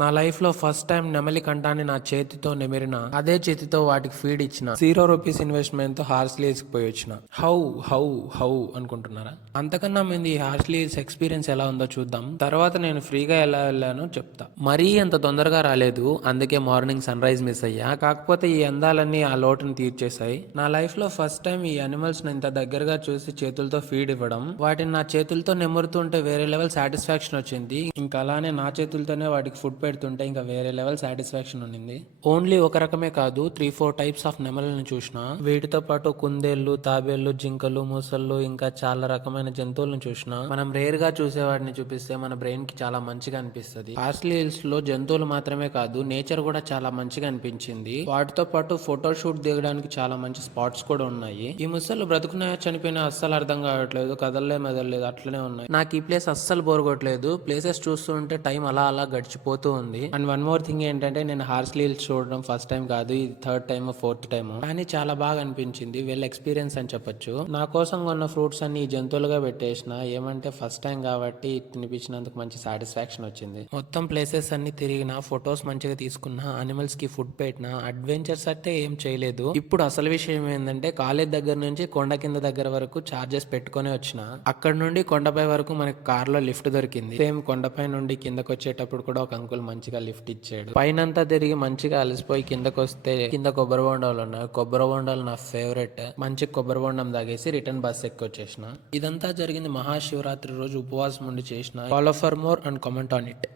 నా లైఫ్ లో first time నెమలి కంఠాన్ని నా చేతితో నిమిరిన, అదే చేతితో వాటికి ఫీడ్ ఇచ్చిన, ₹0 ఇన్వెస్ట్మెంట్ తో హార్స్లీ హిల్స్ పోయి వచ్చిన. హౌ హౌ హౌ అనుకుంటున్నారా? అంతకన్నా ముందు ఈ హార్స్లీ హిల్స్ ఎక్స్పీరియన్స్ ఎలా ఉందో చూద్దాం. తర్వాత నేను ఫ్రీగా ఎలా వెళ్ళానో చెప్తా. మరీ అంత తొందరగా రాలేదు, అందుకే మార్నింగ్ సన్ రైజ్ మిస్ అయ్యా. కాకపోతే ఈ అందాలన్నీ ఆ లోటును తీర్చేశాయి. నా లైఫ్ లో ఫస్ట్ టైం ఈ అనిమల్స్ ని ఇంత దగ్గరగా చూసి చేతులతో ఫీడ్ ఇవ్వడం, వాటిని నా చేతులతో నెమ్మురుతుంటే వేరే లెవెల్ సాటిస్ఫాక్షన్ వచ్చింది. ఇంకా అలానే నా చేతులతోనే వాటికి ఫుడ్ పెడుతుంటే ఇంకా వేరే లెవెల్ సాటిస్ఫాక్షన్ ఉండింది. ఓన్లీ ఒక రకమే కాదు, 3-4 టైప్స్ ఆఫ్ నెమలను చూసిన. వీటితో పాటు కుందేళ్లు, తాబేళ్లు, జింకలు, మూసళ్ళు, ఇంకా చాలా రకమైన జంతువులను చూసిన. మనం రేర్ గా చూసే వాటిని చూపిస్తే మన బ్రెయిన్ కి చాలా మంచిగా అనిపిస్తుంది. హార్స్లీ హిల్స్ లో జంతువులు మాత్రమే కాదు, నేచర్ కూడా చాలా మంచిగా అనిపించింది. వాటితో పాటు ఫోటో షూట్ దిగడానికి చాలా మంచి స్పాట్స్ కూడా ఉన్నాయి. ఈ ముసళ్ళు బ్రతుకున్నాయో చనిపోయినా అస్సలు అర్థం కావట్లేదు, కదలలే మెదలలేదు, అట్లనే ఉన్నాయి. నాకు ఈ ప్లేస్ అస్సలు బోర్ కొట్టలేదు. ప్లేసెస్ చూస్తుంటే టైం అలా అలా గడిచిపోతూ ఉంది. అండ్ వన్ మోర్ థింగ్ ఏంటంటే, నేను హార్స్లీ హిల్స్ చూడడం ఫస్ట్ టైం కాదు, ఇది థర్డ్ టైమ్ ఫోర్త్ టైమ్, కానీ చాలా బాగా అనిపించింది. వెల్ ఎక్స్పీరియన్స్ అని చెప్పొచ్చు. నా కోసం కొన్న ఫ్రూట్స్ అన్ని ఈ జంతువులుగా పెట్టేసిన, ఏమంటే ఫస్ట్ టైం కాబట్టి తినిపించినందుకు మంచి సాటిస్ఫాక్షన్ వచ్చింది. మొత్తం ప్లేసెస్ అన్ని తిరిగిన, ఫొటోస్ మంచిగా తీసుకున్న, అనిమల్స్ కి ఫుడ్ పెట్టిన, అడ్వెంచర్స్ అయితే ఏం చేయలేదు. ఇప్పుడు అసలు విషయం ఏంటంటే, కాలేజ్ దగ్గర నుంచి కొండ కింద దగ్గర వరకు చార్జెస్ పెట్టుకుని వచ్చిన. అక్కడ నుండి కొండపై వరకు మనకి కార్ లో లిఫ్ట్ దొరికింది. సేమ్ కొండపై నుండి కిందకి వచ్చేటప్పుడు కూడా ఒక అంకుల్ మంచిగా లిఫ్ట్ ఇచ్చాడు. పైనంతా తిరిగి మంచిగా అలసిపోయి కిందకు వస్తే కింద కొబ్బరి బొండాలు ఉన్నాయి. కొబ్బరి బొండాలు నా ఫేవరెట్. మంచి కొబ్బరి బొండం తాగేసి రిటర్న్ బస్ ఎక్కి వచ్చేసిన. ఇదంతా జరిగింది మహాశివరాత్రి రోజు ఉపవాసం ఉండి చేసిన. Follow for more and comment on it.